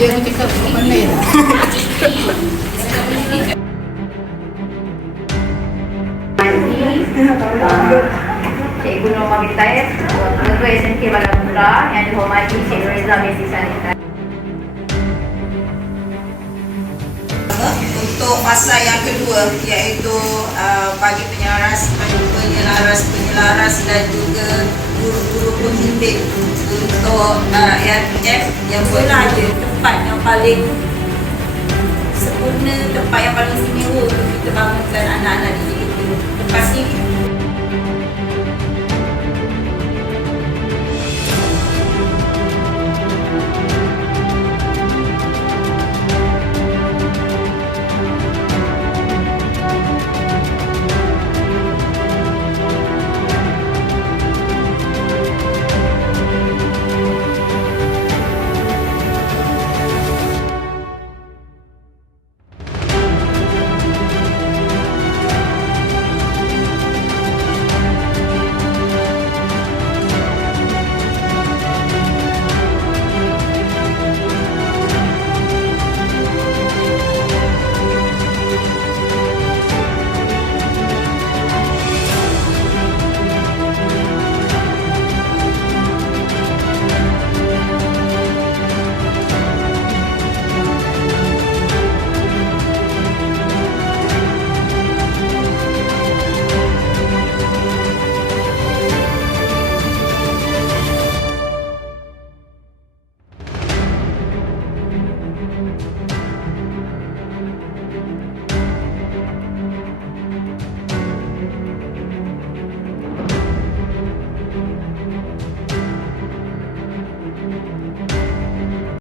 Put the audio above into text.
Cikgu Nur Mabitaib, Ketua SMK Badan Pula yang dihormati Cikgu Reza Messi Sanita. untuk fasa yang kedua iaitu uh, bagi penyelaras penyelaras penyelaras dan juga guru-guru pembimbing untuk uh, RPF yang berada tempat yang paling sempurna tempat yang paling istimewa untuk kita bangunkan anak-anak didik kita lepas ni